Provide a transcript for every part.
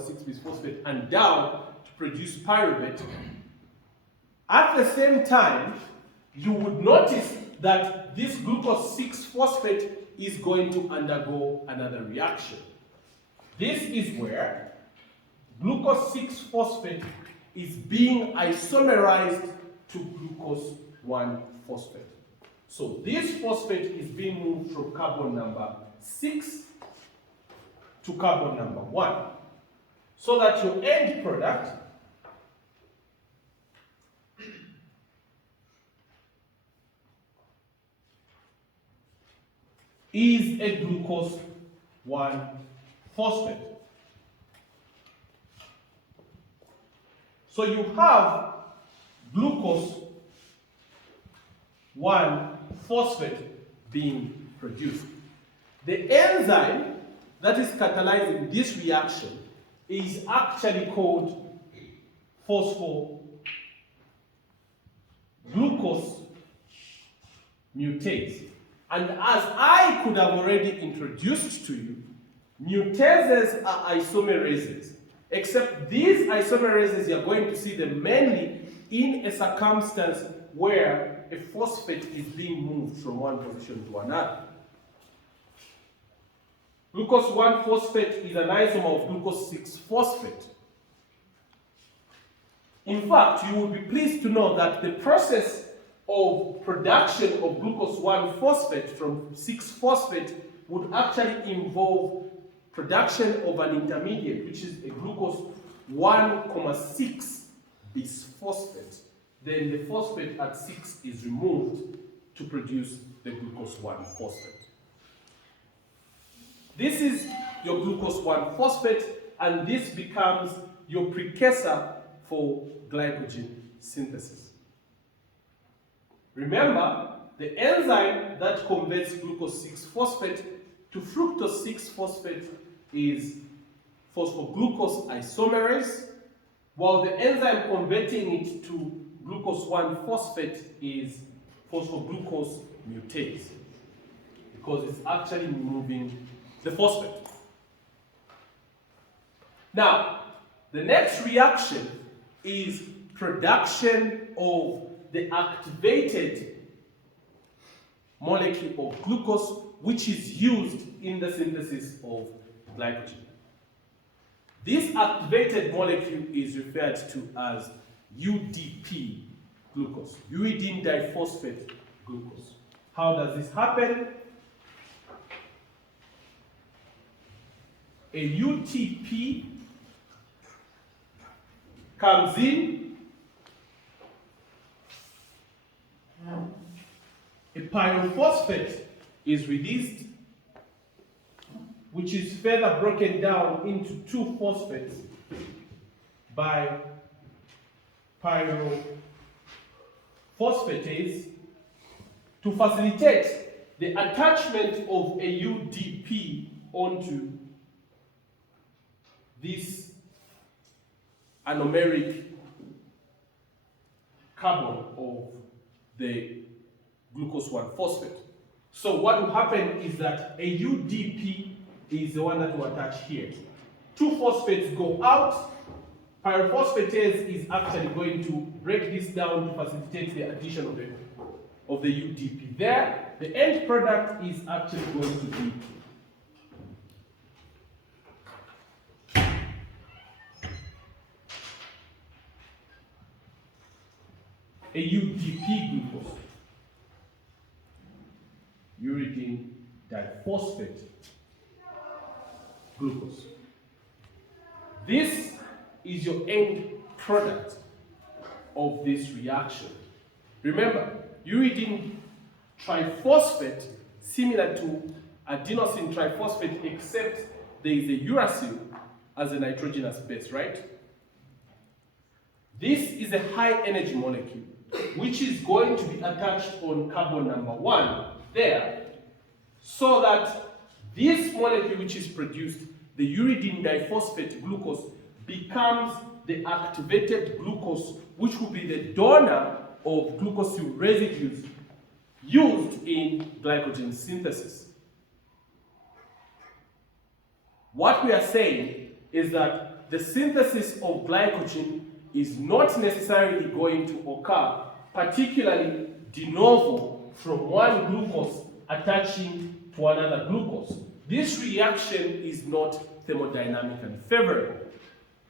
1,6-bisphosphate and down to produce pyruvate. At the same time, you would notice that this glucose 6-phosphate is going to undergo another reaction. This is where glucose 6-phosphate is being isomerized to glucose 1-phosphate. So this phosphate is being moved from carbon number 6 to carbon number 1. So that your end product is a glucose 1-phosphate. So you have glucose 1-phosphate being produced. The enzyme that is catalyzing this reaction is actually called phosphoglucose mutase. And as I could have already introduced to you, mutases are isomerases, except these isomerases, you're going to see them mainly in a circumstance where a phosphate is being moved from one position to another. Glucose 1-phosphate is an isomer of glucose 6-phosphate. In fact, you will be pleased to know that the process of production of glucose 1-phosphate from 6-phosphate would actually involve production of an intermediate, which is a glucose 1,6-bisphosphate. Then the phosphate at 6 is removed to produce the glucose 1-phosphate. This is your glucose 1-phosphate, and this becomes your precursor for glycogen synthesis. Remember, the enzyme that converts glucose 6-phosphate to fructose 6-phosphate is phosphoglucose isomerase, while the enzyme converting it to glucose 1-phosphate is phosphoglucose mutase, because it's actually removing the phosphate. Now, the next reaction is production of the activated molecule of glucose, which is used in the synthesis of glycogen. This activated molecule is referred to as UDP-glucose, uridine diphosphate glucose. How does this happen? A UTP comes in, a pyrophosphate is released, which is further broken down into 2 phosphates by pyrophosphatase to facilitate the attachment of a UDP onto this anomeric carbon of the glucose 1-phosphate. So what will happen is that a UDP is the one that will attach here. 2 phosphates go out. Pyrophosphatase is actually going to break this down to facilitate the addition of the UDP there. The end product is actually going to be a UDP-glucose, uridine diphosphate glucose. This is your end product of this reaction. Remember, uridine triphosphate, similar to adenosine triphosphate, except there is a uracil as a nitrogenous base, right? This is a high energy molecule, which is going to be attached on carbon number 1 there, so that this molecule which is produced, the uridine diphosphate glucose, becomes the activated glucose, which will be the donor of glycosyl residues used in glycogen synthesis. What we are saying is that the synthesis of glycogen is not necessarily going to occur, particularly de novo from one glucose attaching to another glucose. This reaction is not thermodynamically favorable.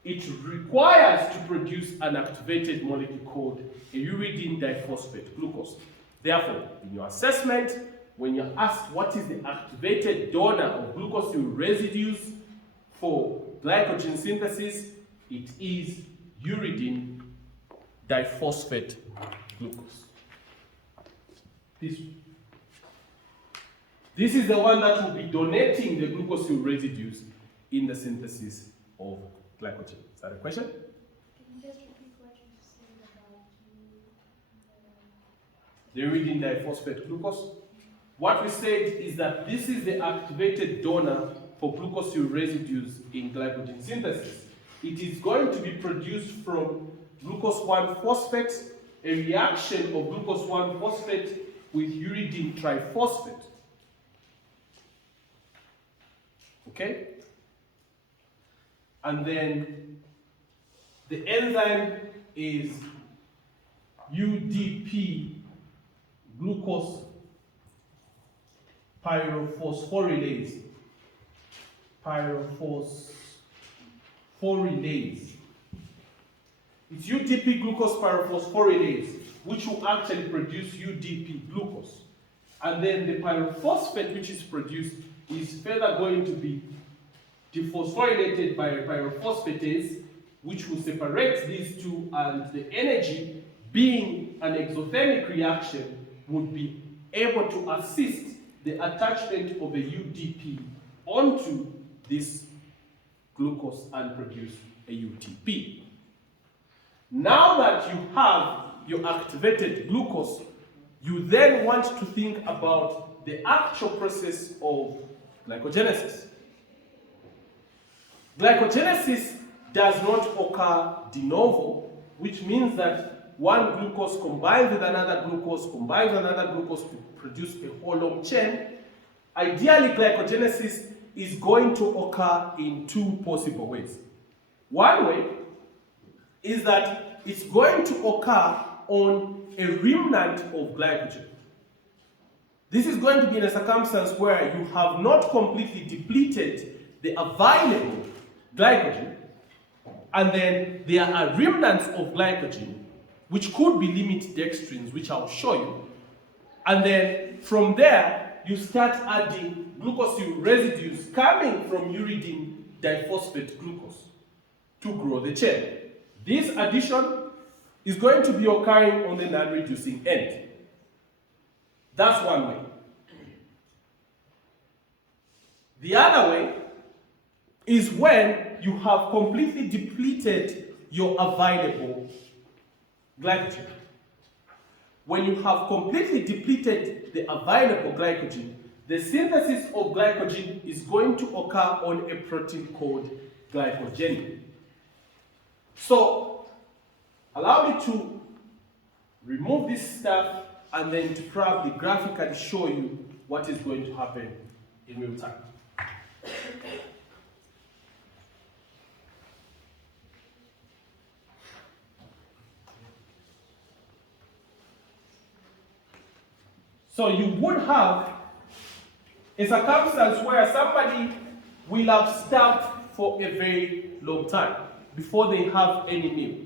It requires to produce an activated molecule called a uridine diphosphate glucose. Therefore, in your assessment, when you're asked what is the activated donor of glycosyl residues for glycogen synthesis, it is uridine diphosphate glucose. This is the one that will be donating the glucosyl residues in the synthesis of glycogen. Is that a question? Can you just repeat what you said about The uridine diphosphate glucose? What we said is that this is the activated donor for glucosyl residues in glycogen synthesis. It is going to be produced from glucose 1-phosphate, a reaction of glucose 1-phosphate with uridine triphosphate. Okay? And then the enzyme is UDP-glucose pyrophosphorylase. It's UDP-glucose pyrophosphorylase, which will actually produce UDP-glucose. And then the pyrophosphate which is produced is further going to be dephosphorylated by a pyrophosphatase, which will separate these two, and the energy, being an exothermic reaction, would be able to assist the attachment of a UDP onto this glucose and produce a UTP. Now that you have your activated glucose, you then want to think about the actual process of glycogenesis. Glycogenesis does not occur de novo, which means that one glucose combines with another glucose, to produce a whole long chain. Ideally, glycogenesis is going to occur in two possible ways. One way is that it's going to occur on a remnant of glycogen. This is going to be in a circumstance where you have not completely depleted the available glycogen, and then there are remnants of glycogen, which could be limit dextrins, which I'll show you. And then from there, you start adding glucosyl residues coming from uridine diphosphate glucose to grow the chain. This addition is going to be occurring on the non-reducing end. That's one way. The other way is when you have completely depleted your available glycogen. When you have completely depleted the available glycogen, the synthesis of glycogen is going to occur on a protein called glycogenin. So, allow me to remove this stuff and then to probably graphically show you what is going to happen in real time. So you would have a circumstance where somebody will have starved for a very long time before they have any meal.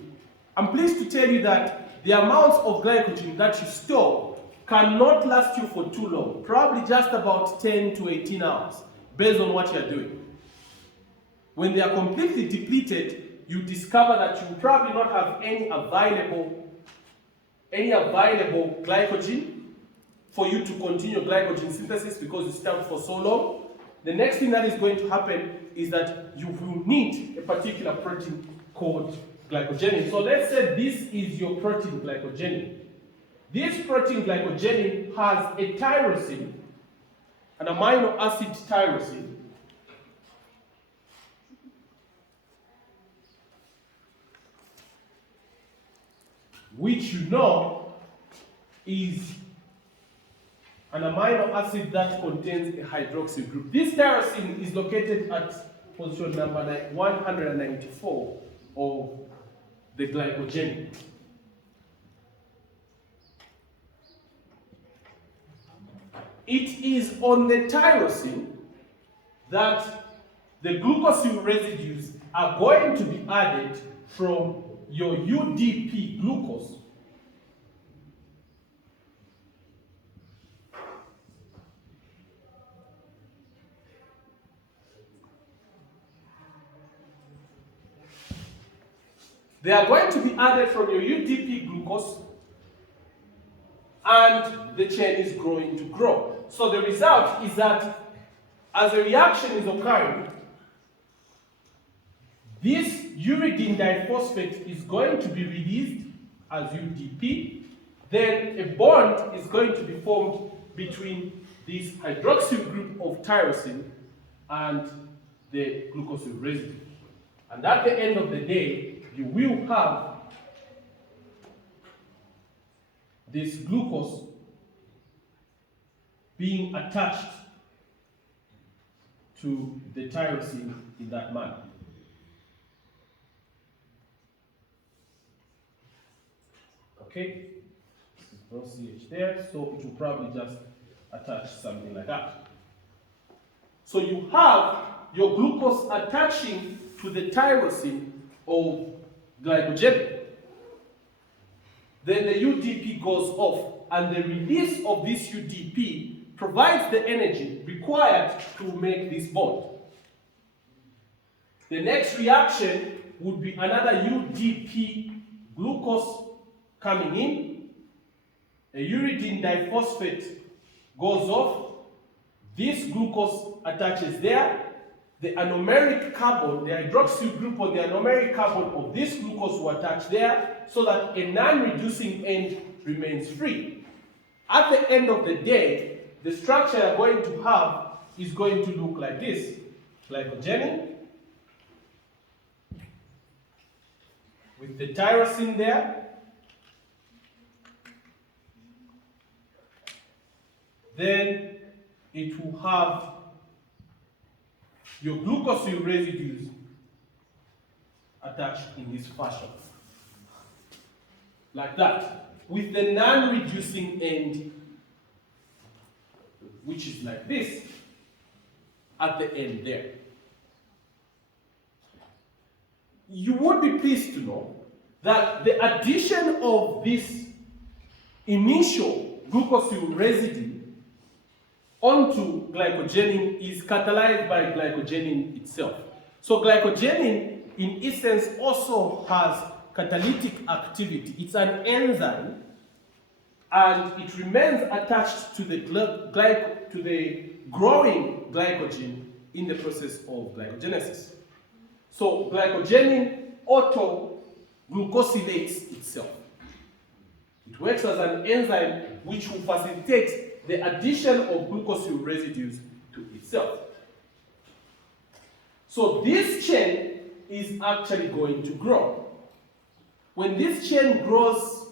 I'm pleased to tell you that the amounts of glycogen that you store cannot last you for too long, probably just about 10 to 18 hours, based on what you're doing. When they are completely depleted, you discover that you probably not have any available glycogen for you to continue glycogen synthesis because it's starved for so long. The next thing that is going to happen is that you will need a particular protein called glycogenin. So let's say this is your protein glycogenin. This protein glycogenin has a tyrosine, an amino acid tyrosine, which you know is an amino acid that contains a hydroxyl group. This tyrosine is located at position number 194 of the glycogen. It is on the tyrosine that the glycosyl residues are going to be added from your UDP-glucose. They are going to be added from your UDP-glucose, and the chain is going to grow. So the result is that as a reaction is occurring, this uridine diphosphate is going to be released as UDP. Then a bond is going to be formed between this hydroxyl group of tyrosine and the glucosyl residue. And at the end of the day, you will have this glucose being attached to the tyrosine in that manner. Okay, no CH there, so it will probably just attach something like that. So you have your glucose attaching to the tyrosine of glycogen. Then the UDP goes off, and the release of this UDP provides the energy required to make this bond. The next reaction would be another UDP-glucose coming in. A uridine diphosphate goes off. This glucose attaches there. The anomeric carbon, the hydroxyl group on the anomeric carbon of this glucose will attach there, so that a non-reducing end remains free. At the end of the day, the structure you're going to have is going to look like this. Glycogenin, with the tyrosine there. Then it will have your glucosyl residues attached in this fashion. Like that. With the non-reducing end, which is like this, at the end there. You would be pleased to know that the addition of this initial glucosyl residue onto glycogenin is catalyzed by glycogenin itself. So glycogenin, in essence, also has catalytic activity. It's an enzyme, and it remains attached to the growing glycogen in the process of glycogenesis. So glycogenin auto-glucosylates itself. It works as an enzyme which will facilitate the addition of glucosyl residues to itself. So this chain is actually going to grow. When this chain grows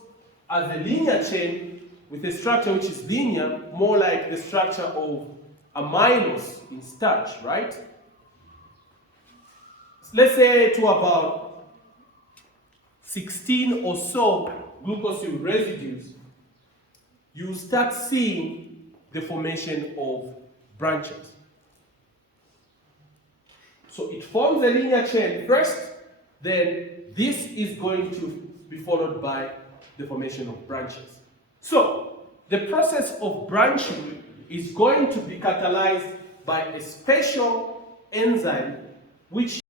as a linear chain with a structure which is linear, more like the structure of amylose in starch, right? Let's say to about 16 or so glucosyl residues, you start seeing the formation of branches. So it forms a linear chain first, then this is going to be followed by the formation of branches. So the process of branching is going to be catalyzed by a special enzyme which